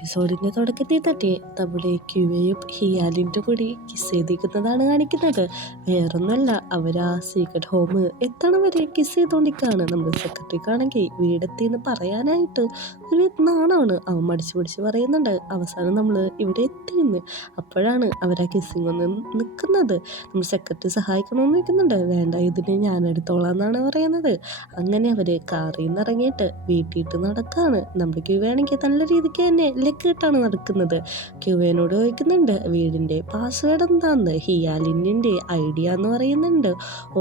എപ്പിസോഡിന്റെ തുടക്കത്തിൽ തന്നെ നമ്മുടെ ക്യുവയും ഹിയാലിൻ്റെ കൂടി കിസ് ചെയ്തിരിക്കുന്നതാണ് കാണിക്കുന്നത്. വേറൊന്നുമല്ല, അവർ ആ സീക്രട്ട് ഹോം എത്തണ വരെ കിസ് ചെയ്തോണ്ടിരിക്കുകയാണ്. നമ്മുടെ സെക്രട്ടറിക്കാണെങ്കിൽ വീടെത്തിന്ന് പറയാനായിട്ട് ഒരു നാണമാണ്. അവൻ മടിച്ച് പറയുന്നുണ്ട് അവസാനം നമ്മൾ ഇവിടെ എത്തിയെന്ന്. അപ്പോഴാണ് അവർ ആ കിസ്സിങ് ഒന്ന് നിൽക്കുന്നത്. നമ്മൾ സെക്രട്ടറി സഹായിക്കണമെന്ന് നിൽക്കുന്നുണ്ട്. വേണ്ട, ഇതിന് ഞാൻ എടുത്തോളാം എന്നാണ് പറയുന്നത്. അങ്ങനെ അവർ കാറിൽ നിന്ന് ഇറങ്ങിയിട്ട് വീട്ടിട്ട് നടക്കാണ്. നമ്മുടെ ക്യുവയാണെങ്കിൽ നല്ല രീതിക്ക് തന്നെ ലക്കിട്ടാണ് നടക്കുന്നത്. ക്യുവേനോട് ചോദിക്കുന്നുണ്ട് വീടിൻ്റെ പാസ്വേഡ് എന്താന്ന്. ഹിയാലിൻ്റെ ഐഡിയ എന്ന് പറയുന്നുണ്ട്.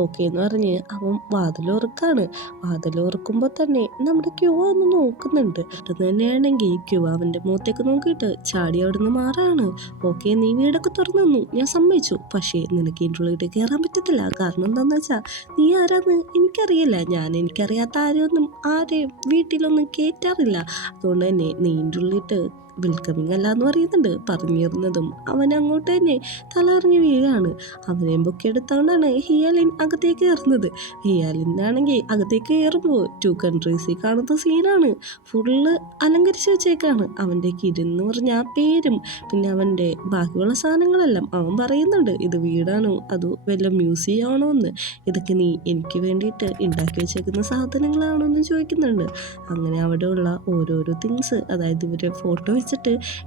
ഓക്കെ എന്ന് പറഞ്ഞ് അവൻ വാതിലോർക്കാണ്. വാതിലോർക്കുമ്പോൾ തന്നെ നമ്മുടെ ക്യുവ ഒന്ന് നോക്കുന്നുണ്ട്. പെട്ടെന്ന് തന്നെയാണെങ്കിൽ ക്യുവ അവൻ്റെ മുഖത്തേക്ക് നോക്കിയിട്ട് ചാടി അവിടുന്ന് മാറാണ്. ഓക്കെ, നീ വീടൊക്കെ തുറന്നു, ഞാൻ സമ്മതിച്ചു. പക്ഷേ നിനക്ക് ഇതിൻ്റെ ഉള്ളിൽ കയറാൻ പറ്റത്തില്ല. കാരണം എന്താണെന്ന് വെച്ചാൽ നീ ആരാന്ന് എനിക്കറിയില്ല. എനിക്കറിയാത്ത ആരെയും വീട്ടിലൊന്നും കയറ്റാറില്ല. അതുകൊണ്ട് തന്നെ നീ ഇതിൻ്റെ ഉള്ളിട്ട് വെൽക്കമിങ് അല്ല എന്ന് പറയുന്നുണ്ട്. പറഞ്ഞിരുന്നതും അവൻ അങ്ങോട്ട് തന്നെ തലറിഞ്ഞ് വീഴാണ്. അവനെയും പൊക്കി എടുത്തുകൊണ്ടാണ് ഹിയാലിൻ അകത്തേക്ക് കയറുന്നത്. ഹിയാലിനാണെങ്കിൽ അകത്തേക്ക് കയറുമ്പോൾ 2 കൺട്രീസിൽ കാണുന്ന സീനാണ്. ഫുള്ള് അലങ്കരിച്ച് വെച്ചേക്കാണ്. അവൻ്റെ കിരെന്ന് പറഞ്ഞ ആ പേരും പിന്നെ അവൻ്റെ ബാക്കിയുള്ള സാധനങ്ങളെല്ലാം അവൻ പറയുന്നുണ്ട്. ഇത് വീടാണോ അതോ വല്ല മ്യൂസിയം ആണോ എന്ന്, ഇതൊക്കെ നീ എനിക്ക് വേണ്ടിയിട്ട് ഉണ്ടാക്കി വെച്ചേക്കുന്ന സാധനങ്ങളാണോ എന്ന് ചോദിക്കുന്നുണ്ട്. അങ്ങനെ അവിടെയുള്ള ഓരോരോ തിങ്സ്, അതായത് ഇവരെ ഫോട്ടോ വെച്ചിട്ട്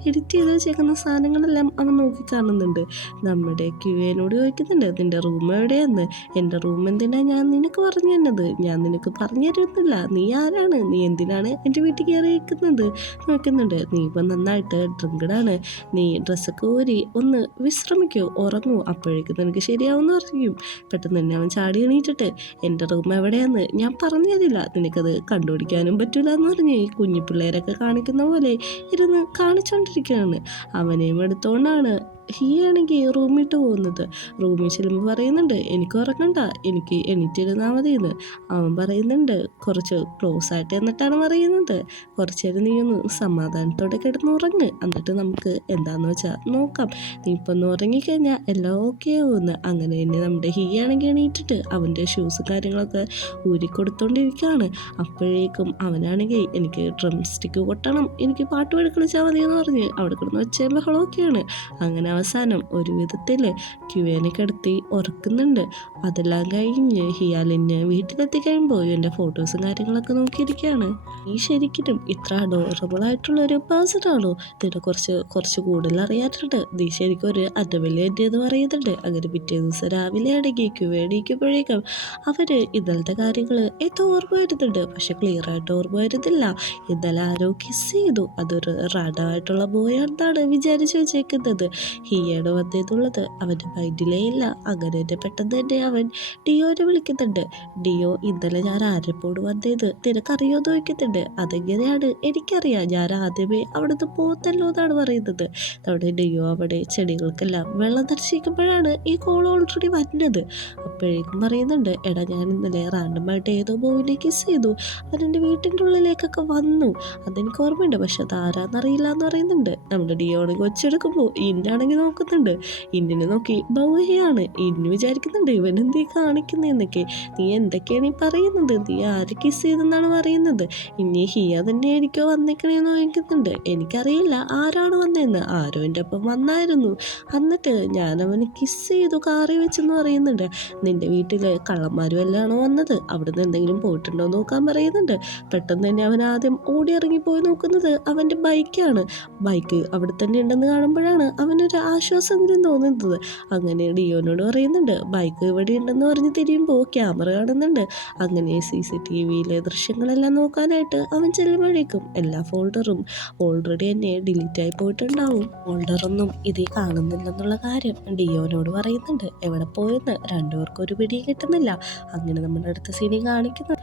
എഡിറ്റ് ചെയ്ത് വെച്ചേക്കുന്ന സാധനങ്ങളെല്ലാം അവൻ നോക്കി കാണുന്നുണ്ട്. നമ്മുടെ ക്യുവേനോട് ചോദിക്കുന്നുണ്ട് നിൻ്റെ റൂം എവിടെയാന്ന്. എൻ്റെ റൂം എന്തിനാ ഞാൻ നിനക്ക് പറഞ്ഞു തന്നത്? ഞാൻ നിനക്ക് പറഞ്ഞു തരുന്നില്ല. നീ ആരാണ്? നീ എന്തിനാണ് എൻ്റെ വീട്ടിൽ കയറി വയ്ക്കുന്നത് നോക്കുന്നുണ്ട്. നീ ഇപ്പം നന്നായിട്ട് ഡ്രിങ്കഡാണ്. നീ ഡ്രസ്സൊക്കെ ഊരി ഒന്ന് വിശ്രമിക്കൂ, ഉറങ്ങൂ, അപ്പോഴേക്കും നിനക്ക് ശരിയാവുമെന്ന് പറയും. പെട്ടെന്ന് തന്നെ അവൻ ചാടി എണീറ്റിട്ട് എൻ്റെ റൂം എവിടെയാന്ന് ഞാൻ പറഞ്ഞു തരില്ല, നിനക്കത് കണ്ടുപിടിക്കാനും പറ്റില്ല എന്ന് പറഞ്ഞ് കുഞ്ഞു പിള്ളേരൊക്കെ കാണിക്കുന്ന പോലെ ഇരുന്ന് കാണിച്ചുകൊണ്ടിരിക്കുകയാണ്. അവനെയും എടുത്തുകൊണ്ടാണ് ഹിയാണെങ്കിൽ റൂമിട്ട് പോകുന്നത്. റൂമിൽ ചെല്ലുമ്പോൾ പറയുന്നുണ്ട് എനിക്ക് ഉറങ്ങണ്ട, എനിക്ക് എണീറ്റിരുന്നാൽ മതിയെന്ന്. അവൻ പറയുന്നുണ്ട് കുറച്ച് ക്ലോസ് ആയിട്ട് എന്നിട്ടാണ് പറയുന്നത്. കുറച്ച് നേരം നീ ഒന്ന് സമാധാനത്തോടെ കിടന്നുറങ്ങ്, എന്നിട്ട് നമുക്ക് എന്താണെന്ന് വെച്ചാൽ നോക്കാം. നീ ഇപ്പം ഒന്ന് ഉറങ്ങിക്കഴിഞ്ഞാൽ എല്ലാം ഓക്കെ ആവുമെന്ന്. അങ്ങനെ തന്നെ നമ്മുടെ ഹിയാണെങ്കിൽ എണീറ്റിട്ട് അവൻ്റെ ഷൂസ് കാര്യങ്ങളൊക്കെ ഊരിക്കൊടുത്തോണ്ടിരിക്കുകയാണ്. അപ്പോഴേക്കും അവനാണെങ്കിൽ എനിക്ക് ഡ്രം സ്റ്റിക്ക് കൊട്ടണം, എനിക്ക് പാട്ട് പാടി കളിച്ചാൽ മതിയെന്ന് പറഞ്ഞ് അവിടെ കിടന്ന് വെച്ച ബഹളമൊക്കെയാണ്. അങ്ങനെ അവസാനം ഒരു വിധത്തിൽ ക്യുവേനെ കിടത്തി ഉറക്കുന്നുണ്ട്. അതെല്ലാം കഴിഞ്ഞ് ഹിയാലിന് വീട്ടിലെത്തി കഴിയുമ്പോൾ എൻ്റെ ഫോട്ടോസും കാര്യങ്ങളൊക്കെ നോക്കിയിരിക്കുകയാണ്. നീ ശരിക്കും ഇത്ര അഡോറബിൾ ആയിട്ടുള്ള ഒരു പേഴ്സൺ ആണോ? ഇതിനെ കുറച്ച് കൂടുതൽ അറിയാറുണ്ട്. നീ ശരിക്കും ഒരു അറ്റവല്യ എൻ്റെ എന്ന് പറയുന്നുണ്ട്. അങ്ങനെ പിറ്റേ ദിവസം രാവിലെ അടങ്ങി ക്യുവേടിക്കുമ്പോഴേക്കും അവർ ഇന്നലത്തെ കാര്യങ്ങൾ എന്തോ ഓർമ്മ വരുന്നുണ്ട്. പക്ഷെ ക്ലിയർ ആയിട്ട് ഓർമ്മ വരുന്നില്ല. ഇന്നലെ ആരോ കിസ് ചെയ്തു, അതൊരു റാഡായിട്ടുള്ള ബോയ് ആണെന്നാണ് വിചാരിച്ചു വെച്ചേക്കുന്നത്. ഹിയാണ് വന്നതെന്നുള്ളത് അവൻ്റെ മൈൻഡിലേ ഇല്ല. അങ്ങനെ തന്നെ പെട്ടെന്ന് തന്നെ അവൻ ഡിയോനെ വിളിക്കുന്നുണ്ട്. ഡിയോ, ഇന്നലെ ഞാൻ ആരെപ്പോട് വന്നേന്ന് നിനക്കറിയോ എന്ന് ചോദിക്കുന്നുണ്ട്. അതെങ്ങനെയാണ്? എനിക്കറിയാം, ഞാൻ ആദ്യമേ അവിടുന്ന് പോത്തല്ലോ എന്നാണ് പറയുന്നത്. നമ്മുടെ ഡിയോ അവിടെ ചെടികൾക്കെല്ലാം വെള്ളം നനച്ചിരിക്കുമ്പോഴാണ് ഈ കോൾ ഓൾറെഡി വന്നത്. അപ്പോഴേക്കും പറയുന്നുണ്ട് എടാ, ഞാൻ ഇന്നലെ റാൻഡമായിട്ട് ഏതോ ബോയിനെ കിസ് ചെയ്തു, അവനെൻ്റെ വീട്ടിൻ്റെ ഉള്ളിലേക്കൊക്കെ വന്നു, അതെനിക്ക് ഓർമ്മയുണ്ട്, പക്ഷെ അതാരാന്നറിയില്ല എന്ന് പറയുന്നുണ്ട്. നമ്മുടെ ഡിയോണെങ്കിൽ വെച്ചെടുക്കുമ്പോൾ ഇന്നാണെങ്കിൽ നോക്കുന്നുണ്ട്. ഇന്നിനെ നോക്കി ബൗഹയാണ്. ഇന്ന് വിചാരിക്കുന്നുണ്ട് ഇവൻ എന്തീ കാണിക്കുന്നതെന്നൊക്കെ. നീ എന്തൊക്കെയാണ് ഈ പറയുന്നത്? നീ ആര് കിസ് ചെയ്തെന്നാണ് പറയുന്നത്? ഇനി ഹിയ തന്നെ ആയിരിക്കോ വന്നേക്കണേന്ന് ചോദിക്കുന്നുണ്ട്. എനിക്കറിയില്ല ആരാണ് വന്നതെന്ന്. ആരോ എൻ്റെ ഒപ്പം വന്നായിരുന്നു, എന്നിട്ട് ഞാൻ അവന് കിസ് ചെയ്തു കാറി വെച്ചെന്ന് പറയുന്നുണ്ട്. നിൻ്റെ വീട്ടിൽ കള്ളന്മാരും എല്ലാമാണോ വന്നത്? അവിടുന്ന് എന്തെങ്കിലും പോയിട്ടുണ്ടോ നോക്കാൻ പറയുന്നുണ്ട്. പെട്ടെന്ന് തന്നെ അവൻ ആദ്യം ഓടി ഇറങ്ങിപ്പോയി നോക്കുന്നത് അവൻ്റെ ബൈക്കാണ്. ബൈക്ക് അവിടെ തന്നെ ഉണ്ടെന്ന് കാണുമ്പോഴാണ് അവനൊരു ആശ്വാസമെങ്കിലും തോന്നുന്നത്. അങ്ങനെ ഡിയോനോട് പറയുന്നുണ്ട് ബൈക്ക് ഇവിടെ ഉണ്ടെന്ന് പറഞ്ഞ് തിരിയുമ്പോൾ ക്യാമറ കാണുന്നുണ്ട്. അങ്ങനെ CCTVയിലെ ദൃശ്യങ്ങളെല്ലാം നോക്കാനായിട്ട് അവൻ ചെല്ലുമ്പോഴേക്കും എല്ലാ ഫോൾഡറും ഓൾറെഡി തന്നെ ഡിലീറ്റായി പോയിട്ടുണ്ടാവും. ഫോൾഡറൊന്നും ഇതിൽ കാണുന്നില്ലെന്നുള്ള കാര്യം ഡിയോനോട് പറയുന്നുണ്ട്. എവിടെ പോയെന്ന് രണ്ടുപേർക്കും ഒരു പിടി കിട്ടുന്നില്ല. അങ്ങനെ നമ്മുടെ അടുത്ത സീനിൽ കാണിക്കുന്ന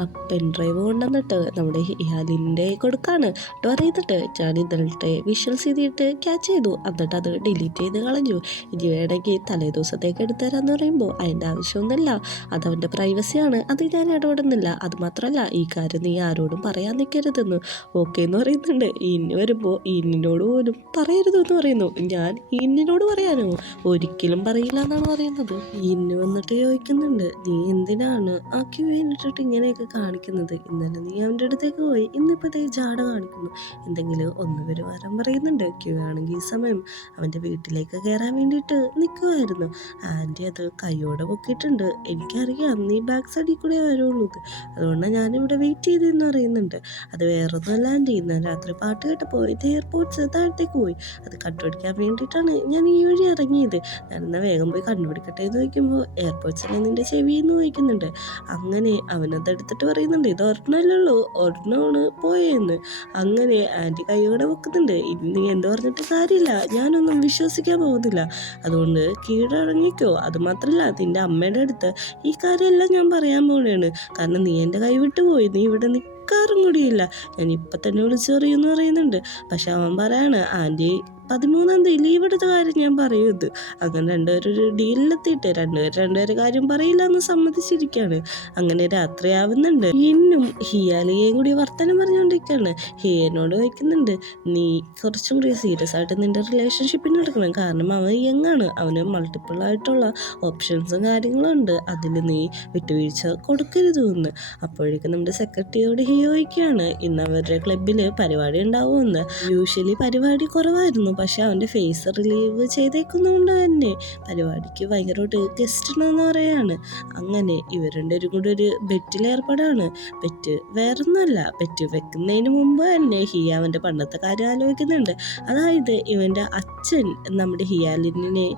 ആ പെൻ ഡ്രൈവ് കൊണ്ടുവന്നിട്ട് നമ്മുടെ ഹിയാലിൻ്റെ കൊടുക്കാണ് പറയുന്നുണ്ട് ഞാൻ ഇന്നലത്തെ വിഷ്വൽസ് ചെയ്തിട്ട് ക്യാച്ച് ചെയ്തു, എന്നിട്ട് അത് ഡിലീറ്റ് ചെയ്ത് കളഞ്ഞു. ഇനി വേണമെങ്കിൽ തലേ ദിവസത്തേക്ക് എടുത്തുതരാന്ന് പറയുമ്പോൾ അതിൻ്റെ ആവശ്യമൊന്നുമില്ല, അതവൻ്റെ പ്രൈവസിയാണ്, അത് ഞാൻ ഇടപെടുന്നില്ല. അതുമാത്രമല്ല ഈ കാര്യം നീ ആരോടും പറയാൻ നിൽക്കരുതെന്ന് ഓക്കെ എന്ന് പറയുന്നുണ്ട്. ഇന്ന് വരുമ്പോൾ ഇന്നിനോട് പോലും പറയരുതെന്ന് പറയുന്നു. ഞാൻ ഇന്നിനോട് പറയാനോ? ഒരിക്കലും പറയില്ല എന്നാണ് പറയുന്നത്. ഇന്ന് വന്നിട്ട് ചോദിക്കുന്നുണ്ട്, നീ എന്തിനാണ് ആക്കി വേണ്ടിയിട്ട് ഇങ്ങനെയൊക്കെ കാണിക്കുന്നത്? ഇന്നലെ നീ അവൻ്റെ അടുത്തേക്ക് പോയി, ഇന്നിപ്പോൾ ജാട കാണിക്കുന്നു. എന്തെങ്കിലും ഒന്ന് വരുവാരം പറയുന്നുണ്ട്. ക്യൂ ആണെങ്കിൽ ഈ സമയം അവൻ്റെ വീട്ടിലേക്ക് കയറാൻ വേണ്ടിയിട്ട് നിൽക്കുമായിരുന്നു. ആൻറ്റി അത് കൈയോടെ പൊക്കിയിട്ടുണ്ട്. എനിക്കറിയാം നീ ബാക്ക് സൈഡിൽ കൂടെ വരുള്ളൂ, അതുകൊണ്ടാണ് ഞാനിവിടെ വെയിറ്റ് ചെയ്തതെന്ന് പറയുന്നുണ്ട്. അത് വേറൊന്നുമല്ല ആൻറ്റി, ഇന്നലെ രാത്രി പാട്ട് കേട്ടപ്പോൾ എൻ്റെ എയർപോർട്ട്സ് താഴത്തേക്ക് പോയി, അത് കണ്ടുപിടിക്കാൻ വേണ്ടിയിട്ടാണ് ഞാൻ ഈ വഴി ഇറങ്ങിയത്. ഞാനെന്നാൽ വേഗം പോയി കണ്ടുപിടിക്കട്ടെ എന്ന് ചോദിക്കുമ്പോൾ എയർപോർട്ട്സിനെ നിൻ്റെ ചെവിയെന്ന് ചോദിക്കുന്നുണ്ട്. അങ്ങനെ അവനത് എടുത്തിട്ട് പറയുന്നുണ്ട്, ഇത് ഒരെണ്ണമല്ലുള്ളൂ, ഒരെണ്ണമാണ് പോയെന്ന്. അങ്ങനെ ആൻറ്റി കൈയോടെ വെക്കുന്നുണ്ട്. ഇനി നീ എന്ത് പറഞ്ഞിട്ട് കാര്യമില്ല, ഞാനൊന്നും വിശ്വസിക്കാൻ പോകുന്നില്ല, അതുകൊണ്ട് കീഴടങ്ങിക്കോ. അതുമാത്രമല്ല നിൻ്റെ അമ്മയുടെ അടുത്ത് ഈ കാര്യമെല്ലാം ഞാൻ പറയാൻ പോവുകയാണ്. കാരണം നീ എൻ്റെ കൈ വിട്ടു പോയി, നീ ഇവിടെ നിൽക്കാറും കൂടിയില്ല, ഞാൻ ഇപ്പം തന്നെ വിളിച്ചു പറയുമെന്ന് പറയുന്നുണ്ട്. പക്ഷെ അവൻ പറയാണ്, ആൻറ്റി 13-ാം തീയതി ലീവ് എടുത്ത കാര്യം ഞാൻ പറയുന്നത്. അങ്ങനെ രണ്ടുപേരൊരു ഡീലിലെത്തിയിട്ട് രണ്ടുപേരെ കാര്യം പറയില്ല എന്ന് സമ്മതിച്ചിരിക്കുകയാണ്. അങ്ങനെ രാത്രിയാവുന്നുണ്ട്. ഇന്നും ഹിയാലിയെയും കൂടി വർത്തമാനം പറഞ്ഞുകൊണ്ടിരിക്കുകയാണ്. ഹിയനോട് ചോദിക്കുന്നുണ്ട്, നീ കുറച്ചും കൂടി സീരിയസ് ആയിട്ട് നിൻ്റെ റിലേഷൻഷിപ്പിന് എടുക്കണം, കാരണം അവൻ യങ്ങാണ്, അവന് മൾട്ടിപ്പിൾ ആയിട്ടുള്ള ഓപ്ഷൻസും കാര്യങ്ങളും ഉണ്ട്, അതിൽ നീ വിട്ടുവീഴ്ച കൊടുക്കരുത് എന്ന്. അപ്പോഴേക്കും നമ്മുടെ സെക്രട്ടറിയോട് ചോദിക്കുകയാണ്, ഇന്ന് അവരുടെ ക്ലബിൽ പരിപാടി ഉണ്ടാവുമെന്ന്. യൂഷ്വലി പരിപാടി കുറവായിരുന്നു, പക്ഷെ അവൻ്റെ ഫേസ് റിലീവ് ചെയ്തേക്കുന്നതുകൊണ്ട് തന്നെ പരിപാടിക്ക് ഭയങ്കരമായിട്ട് ഗസ്റ്റ് ഉണ്ടെന്ന് പറയാണ്. അങ്ങനെ ഇവർ രണ്ടുപേരും കൂടി ഒരു ബെറ്റിലേർപ്പെടാണ്. ബെറ്റ് വേറൊന്നുമല്ല, ബെറ്റ് വെക്കുന്നതിന് മുമ്പ് തന്നെ ഹിയാവിൻ്റെ പണ്ടത്തെ കാര്യം ആലോചിക്കുന്നുണ്ട്. അതായത് ഇവൻ്റെ അച്ഛൻ നമ്മുടെ ഹിയാലിനെ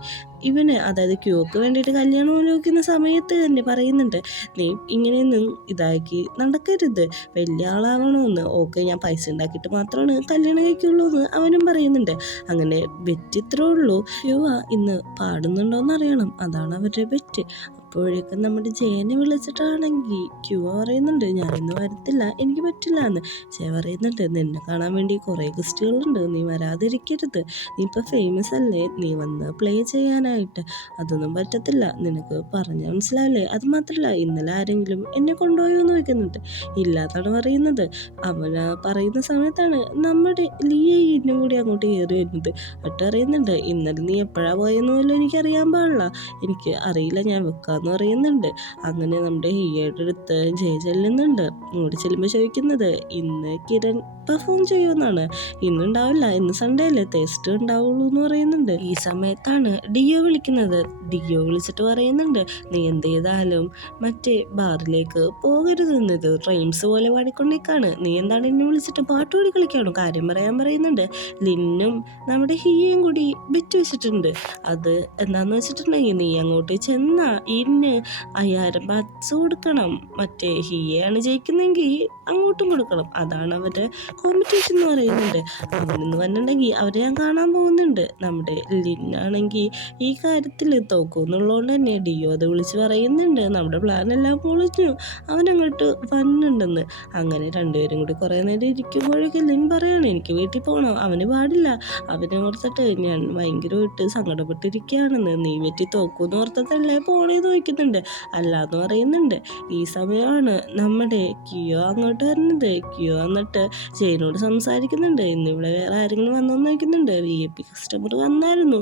ഇവന്, അതായത് ക്യൂക്ക് വേണ്ടിയിട്ട് കല്യാണം ആലോചിക്കുന്ന സമയത്ത് തന്നെ പറയുന്നുണ്ട്, നീ ഇങ്ങനെയൊന്നും ഇതാക്കി നടക്കരുത്, വലിയ ആളാവണമെന്ന്. ഓക്കെ, ഞാൻ പൈസ ഉണ്ടാക്കിയിട്ട് മാത്രമാണ് കല്യാണം കഴിക്കുള്ളൂ എന്ന് അവനും പറയുന്നുണ്ട്. അങ്ങനെ ബെറ്റ് ഇത്രേ ഉള്ളൂ. ക്യൂവ ഇന്ന് പാടുന്നുണ്ടോയെന്ന് അറിയണം, അതാണ് അവരുടെ ബെറ്റ്. അപ്പോഴേക്കും നമ്മുടെ ജയനെ വിളിച്ചിട്ടാണെങ്കിൽ ക്യൂവ പറയുന്നുണ്ട്, ഞാനിന്ന് വരത്തില്ല, എനിക്ക് പറ്റില്ല എന്ന്. ജയ പറയുന്നുണ്ട്, നിന്നെ കാണാൻ വേണ്ടി കുറേ ഗസ്റ്റുകളുണ്ട്, നീ വരാതിരിക്കരുത്, നീ ഇപ്പോൾ ഫേമസ് അല്ലേ, നീ വന്ന് പ്ലേ ചെയ്യാനായിട്ട്. അതൊന്നും പറ്റത്തില്ല, നിനക്ക് പറഞ്ഞാൽ മനസ്സിലാവില്ലേ. അത് മാത്രമല്ല ഇന്നലെ ആരെങ്കിലും എന്നെ കൊണ്ടുപോയോ എന്ന് ചോദിക്കുന്നുണ്ട്. ഇല്ലാന്നാണ് പറയുന്നത്. അവന് പറയുന്ന സമയത്താണ് നമ്മുടെ ലിയയും കൂടി അങ്ങോട്ട് കയറി വരുന്നത്. എന്നിട്ട് അറിയുന്നുണ്ട്, ഇന്നലെ നീ എപ്പോഴാണ് പോയെന്ന് പോലും എനിക്കറിയാൻ പാടില്ല, എനിക്ക് അറിയില്ല, ഞാൻ വെക്കാമെന്ന് പറയുന്നുണ്ട്. അങ്ങനെ നമ്മുടെ ഹിയയുടെ അടുത്ത് ജയ ചെല്ലുന്നുണ്ട്. ഇങ്ങോട്ട് ചെല്ലുമ്പോൾ ചോദിക്കുന്നത്, ഇന്ന് കിരൺ പെർഫോം ചെയ്യുമെന്നാണ്. ഇന്നുണ്ടാവില്ല, ഇന്ന് സൺഡേ അല്ലേ, തേസ്റ്റ് ഉണ്ടാവുള്ളൂ എന്ന് പറയുന്നുണ്ട്. ഈ സമയത്താണ് ഡിയോ വിളിക്കുന്നത്. ഡിയോ വിളിച്ചിട്ട് പറയുന്നുണ്ട്, നീ എന്ത് ചെയ്താലും മറ്റേ ബാറിലേക്ക് പോകരുതെന്ന്. ഇത് റൈംസ് പോലെ പാടിക്കൊണ്ടിരിക്കുകയാണ്, നീ എന്താണ് എന്നെ വിളിച്ചിട്ട് പാട്ട് പാടി കളിക്കുകയാണോ? കാര്യം പറയാൻ പറയുന്നുണ്ട്. ലിന്നും നമ്മുടെ ഹിയയും കൂടി ബെറ്റ് വെച്ചിട്ടുണ്ട്. അത് എന്താണെന്ന് വെച്ചിട്ടുണ്ടെങ്കിൽ, നീ അങ്ങോട്ട് ചെന്നാ ഇന്ന് 5000 ബക്സ് കൊടുക്കണം, മറ്റേ ഹിയയാണ് ജയിക്കുന്നെങ്കിൽ അങ്ങോട്ടും കൊടുക്കണം, അതാണ് അവരുടെ കോമ്പറ്റീഷൻ എന്ന് പറയുന്നുണ്ട്. അങ്ങനെന്ന് പറഞ്ഞിട്ടുണ്ടെങ്കിൽ അവരെ ഞാൻ കാണാൻ പോകുന്നുണ്ട്. നമ്മുടെ ലിന്നാണെങ്കിൽ ഈ കാര്യത്തിൽ തോക്കുന്നുള്ളതുകൊണ്ട് തന്നെ ഡിയോ അത് വിളിച്ച് പറയുന്നുണ്ട്, നമ്മുടെ പ്ലാൻ എല്ലാം പൊളിഞ്ഞു, അവനങ്ങോട്ട് വന്നിട്ടുണ്ടെന്ന്. അങ്ങനെ രണ്ടുപേരും കൂടി കുറേ നേരം ഇരിക്കുമ്പോഴേക്കും ലിൻ പറയാണ്, എനിക്ക് വീട്ടിൽ പോകണം, അവന് പാടില്ല, അവനെ ഓർത്തിട്ട് ഞാൻ ഭയങ്കരമായിട്ട് സങ്കടപ്പെട്ടിരിക്കുകയാണെന്ന്. നീ വെറ്റി തോക്കൂന്ന് ഓർത്തതല്ലേ പോണേന്ന് ചോദിക്കുന്നുണ്ട്. അല്ലാന്ന് പറയുന്നുണ്ട്. ഈ സമയമാണ് നമ്മുടെ കിയോ അങ്ങോട്ട് വരുന്നത്. കിയോ എന്നിട്ട് ജയനോട് സംസാരിക്കുന്നുണ്ട്. ഇന്നിവിടെ വേറെ ആരെങ്കിലും വന്നോന്ന് ചോദിക്കുന്നുണ്ട്. VIP കസ്റ്റമർ വന്നായിരുന്നു,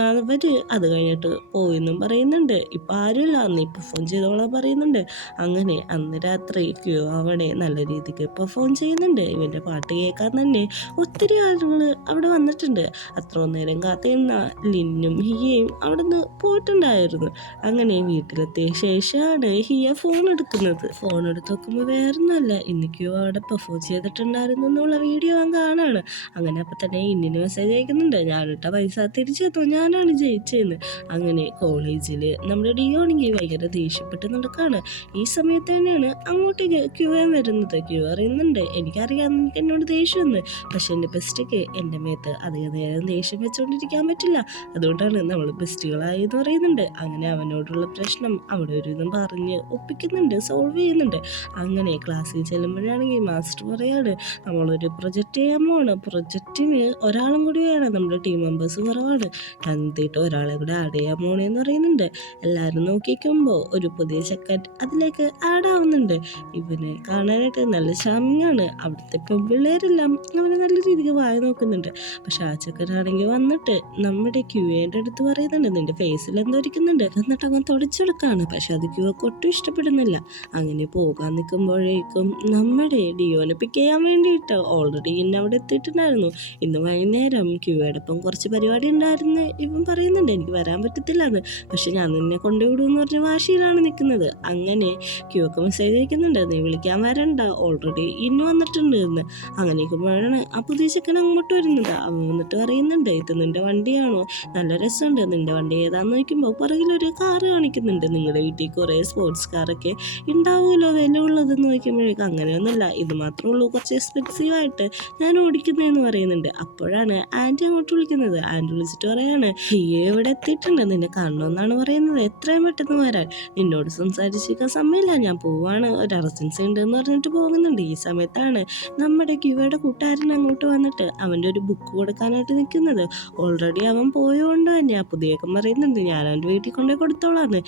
അവർ അത് കഴിഞ്ഞിട്ട് പോയെന്നും പറയുന്നുണ്ട്. ഇപ്പം ആരുമില്ല, നീ പെർഫോം ചെയ്തോളാൻ പറയുന്നുണ്ട്. അങ്ങനെ അന്ന് രാത്രി ക്യൂ അവിടെ നല്ല രീതിക്ക് പെർഫോം ചെയ്യുന്നുണ്ട്. ഇവൻ്റെ പാട്ട് കേൾക്കാൻ തന്നെ ഒത്തിരി ആളുകൾ അവിടെ വന്നിട്ടുണ്ട്. അത്ര നേരം കാത്തിരുന്ന ലിന്നും ഹിയയും അവിടെ നിന്ന് പോയിട്ടുണ്ടായിരുന്നു. അങ്ങനെ വീട്ടിലെത്തിയ ശേഷമാണ് ഹിയ ഫോൺ എടുക്കുന്നത്. ഫോൺ എടുത്ത് നോക്കുമ്പോൾ വേറൊന്നുമല്ല, ഇന്ന് ക്യൂ അവിടെ പെർഫോം ചെയ്തിട്ടുണ്ടായിരുന്നു എന്നുള്ള വീഡിയോ അവൻ കാണാണ്. അങ്ങനെ അപ്പം തന്നെ ഇന്നിന് മെസ്സേജ് അയക്കുന്നുണ്ട്, ഞാനിട്ട പൈസ തിരിച്ചു തന്നു, ഞാനാണ് ജയിച്ചതെന്ന്. അങ്ങനെ കോളേജിൽ നമ്മുടെ ഡിയോ ആണെങ്കിൽ ഭയങ്കര ദേഷ്യപ്പെട്ട് നടക്കുകയാണ്. ഈ സമയത്ത് തന്നെയാണ് അങ്ങോട്ടേക്ക് ക്യൂ വരുന്നത്. ക്യൂ അറിയുന്നുണ്ട്, എനിക്കറിയാം നിനക്ക് എന്നോട് ദേഷ്യമെന്ന്, പക്ഷെ എൻ്റെ ബെസ്റ്റിക്ക് എൻ്റെ മേത്ത് അധികം നേരം ദേഷ്യം വെച്ചുകൊണ്ടിരിക്കാൻ പറ്റില്ല, അതുകൊണ്ടാണ് നമ്മൾ ബെസ്റ്റുകളായെന്ന് പറയുന്നുണ്ട്. അങ്ങനെ അവനോടുള്ള പ്രശ്നം അവിടെ ഒരു ഇതും പറഞ്ഞ് ഒപ്പിക്കുന്നുണ്ട്, സോൾവ് ചെയ്യുന്നുണ്ട്. അങ്ങനെ ക്ലാസ്സിൽ ചെല്ലുമ്പോഴാണെങ്കിൽ മാസ്റ്റർ പറയാണ്, നമ്മളൊരു പ്രൊജക്റ്റ് ചെയ്യാൻ പോവാണ്. പ്രൊജക്റ്റിന് ഒരാളും കൂടി വേണം, നമ്മുടെ ടീം മെമ്പേഴ്സ് കുറവാണ്. എന്നിട്ട് ഒരാളെ കൂടെ ആഡ് ചെയ്യാൻ പോണേന്ന് പറയുന്നുണ്ട്. എല്ലാവരും നോക്കിക്കുമ്പോൾ ഒരു പുതിയ ചെക്കൻ അതിലേക്ക് ആഡ് ആവുന്നുണ്ട്. ഇവനെ കാണാനായിട്ട് നല്ല ചാമിങ്ങാണ്. അവിടുത്തെ പെൺപിള്ളേരെല്ലാം അവനെ നല്ല രീതിക്ക് വായി നോക്കുന്നുണ്ട്. പക്ഷെ ആ ചെക്കനാണെങ്കിൽ വന്നിട്ട് നമ്മുടെ ക്യൂവേൻ്റെ അടുത്ത് പറയുന്നുണ്ട്, നിന്റെ ഫേസിൽ എന്തോ ഇരിക്കുന്നുണ്ട്. എന്നിട്ട് അവൻ തുടച്ചെടുക്കാണ്. പക്ഷെ അത് ക്യൂവൊക്കെ ഒട്ടും ഇഷ്ടപ്പെടുന്നില്ല. അങ്ങനെ പോകാൻ നിൽക്കുമ്പോഴേക്കും നമ്മുടെ ഡിയോനെ പിക്ക് ചെയ്യാൻ വേണ്ടിയിട്ട് ഓൾറെഡി ഇന്ന് അവിടെ എത്തിയിട്ടുണ്ടായിരുന്നു. ഇന്ന് വൈകുന്നേരം ക്യൂയോടൊപ്പം കുറച്ച് പരിപാടി ഉണ്ടായിരുന്നു. ഇവൻ പറയുന്നുണ്ട് എനിക്ക് വരാൻ പറ്റത്തില്ല എന്ന്. പക്ഷെ ഞാൻ നിന്നെ കൊണ്ടുവിടുമെന്ന് പറഞ്ഞ വാശിയിലാണ് നിൽക്കുന്നത്. അങ്ങനെ ക്യൂക്ക് മെസ്സേജ് അയക്കുന്നുണ്ട്, നീ വിളിക്കാൻ വരണ്ട, ഓൾറെഡി ഇന്ന് വന്നിട്ടുണ്ട് എന്ന്. അങ്ങനെ നിൽക്കുമ്പോഴാണ് ആ പുതിയ ചെക്കൻ അങ്ങോട്ട് വരുന്നത്. അവൻ വന്നിട്ട് പറയുന്നുണ്ട്, ഇത് നിന്റെ വണ്ടിയാണോ, നല്ല രസമുണ്ട്, നിന്റെ വണ്ടി ഏതാന്ന് നോക്കുമ്പോൾ പുറകിലൊരു കാറ് കാണിക്കുന്നുണ്ട്. നിങ്ങളുടെ വീട്ടിൽ കുറേ സ്പോർട്സ് കാറൊക്കെ ഉണ്ടാവുമല്ലോ വില ഉള്ളതെന്ന് നോക്കുമ്പോഴേക്കും അങ്ങനെയൊന്നുമില്ല, ഇത് മാത്രമേ ഉള്ളൂ കുറച്ച് എക്സ്പെൻസീവ് ആയിട്ട് ഞാൻ ഓടിക്കുന്നതെന്ന് പറയുന്നുണ്ട്. അപ്പോഴാണ് ആൻറ്റി അങ്ങോട്ട് വിളിക്കുന്നത്. ആൻറ്റി വിളിച്ചിട്ട് പറയാണ്, ഹിയെ ഇവിടെ എത്തിയിട്ടുണ്ട്, നിന്നെ കാണണമെന്നാണ് പറയുന്നത്, എത്രയും പെട്ടെന്ന് വരാൻ. നിന്നോട് സംസാരിച്ചിരിക്കാൻ സമയമില്ല, ഞാൻ പോവാണ്, ഒരു അർജൻസി ഉണ്ട് എന്ന് പറഞ്ഞിട്ട് പോകുന്നുണ്ട്. ഈ സമയത്താണ് നമ്മുടെ ക്യൂവയുടെ കൂട്ടുകാരൻ അങ്ങോട്ട് വന്നിട്ട് അവൻ്റെ ഒരു ബുക്ക് കൊടുക്കാനായിട്ട് നിൽക്കുന്നത്. ഓൾറെഡി അവൻ പോയതുകൊണ്ട് തന്നെ ആ പുതിയേക്കം പറയുന്നുണ്ട്, ഞാൻ അവൻ്റെ വീട്ടിൽ കൊണ്ടുപോയി കൊടുത്തോളാന്ന്.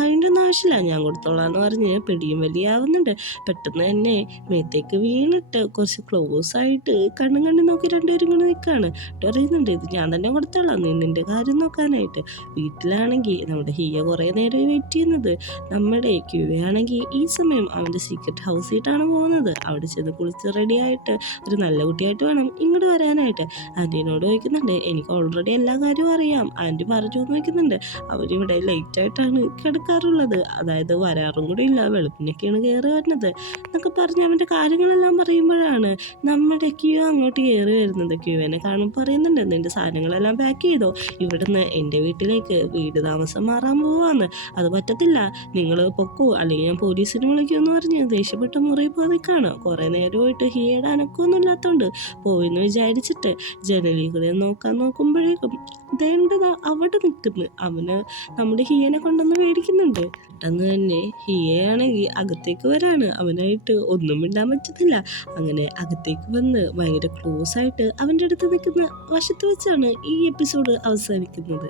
അതിൻ്റെ ഒന്നും ആവശ്യമില്ല, ഞാൻ കൊടുത്തോളാന്ന് പറഞ്ഞ് പിടിയും വലിയാവുന്നുണ്ട്. പെട്ടെന്ന് തന്നെ മേത്തേക്ക് വീണിട്ട് കുറച്ച് ക്ലോസ് ആയിട്ട് കണ്ണും കണ്ണു നോക്കി രണ്ടുപേരും കൂടെ നിൽക്കുകയാണ്. പറയുന്നുണ്ട്, ഇത് ഞാൻ തന്നെ കൊടുത്തോളാം, നീ നിൻ്റെ കാര്യം നോക്കാനായിട്ട്. വീട്ടിലാണെങ്കിൽ നമ്മുടെ ഹിയ കുറേ നേരം വെയിറ്റ് ചെയ്യുന്നത്. നമ്മുടെ ക്യൂവയാണെങ്കിൽ ഈ സമയം അവൻ്റെ സീക്രട്ട് ഹൗസിട്ടാണ് പോകുന്നത്. അവിടെ ചെന്ന് കുളിച്ച് റെഡിയായിട്ട് ഒരു നല്ല കുട്ടിയായിട്ട് വേണം ഇങ്ങോട്ട് വരാനായിട്ട്. ആൻറ്റീനോട് ചോദിക്കുന്നുണ്ട്, എനിക്ക് ഓൾറെഡി എല്ലാ കാര്യവും അറിയാം, ആൻറ്റി പറഞ്ഞു എന്ന് ചോദിക്കുന്നുണ്ട്. അവരിവിടെ ലേറ്റായിട്ടാണ് കിടക്കാറുള്ളത്, അതായത് വരാറും കൂടി ഇല്ല, വെളുപ്പിനൊക്കെയാണ് കയറി വരുന്നത് എന്നൊക്കെ പറഞ്ഞ് അവൻ്റെ കാര്യങ്ങളെല്ലാം പറയുമ്പോഴാണ് നമ്മുടെ ക്യൂ അങ്ങോട്ട് കയറി വരുന്നത്. ക്യൂവിനെ കാണുമ്പോൾ പറയുന്നുണ്ട്, നിൻ്റെ സാധനങ്ങളെല്ലാം പാക്ക് ചെയ്തോ, ഇവിടുന്ന് എൻ്റെ വീട്ടിലേക്ക് വീട് താമസം മാറാൻ പോവാന്ന്. അത് പറ്റത്തില്ല, നിങ്ങൾ പൊക്കോ അല്ലെങ്കിൽ ഞാൻ പോലീസിനെ വിളിക്കുമെന്ന് പറഞ്ഞ് ദേഷ്യപ്പെട്ട മുറിയിൽ പോയി നിൽക്കുകയാണ്. കുറേ നേരമായിട്ട് ഹിയയുടെ അനക്കമൊന്നും ഇല്ലാത്തതുകൊണ്ട് പോയെന്ന് വിചാരിച്ചിട്ട് ജനലിൽ കൂടെ നോക്കാൻ നോക്കുമ്പോഴേക്കും ദേണ്ടതാ അവിടെ നിൽക്കുന്നു. അവന് നമ്മുടെ ഹിയനെ കൊണ്ടുവന്ന് മേടിക്കുന്നുണ്ട്. പെട്ടെന്ന് തന്നെ ഹിയയാണെങ്കിൽ അകത്തേക്ക് വരാണ്. അവനായിട്ട് ഒന്നും മിണ്ടാൻ പറ്റുന്നില്ല. അങ്ങനെ അകത്തേക്ക് വന്ന് ഭയങ്കര ക്ലോസ് ആയിട്ട് അവൻ്റെ അടുത്ത് നിൽക്കുന്ന വശത്ത് വെച്ചാണ് ഈ എപ്പിസോഡ് അവസാനിക്കുന്നത്.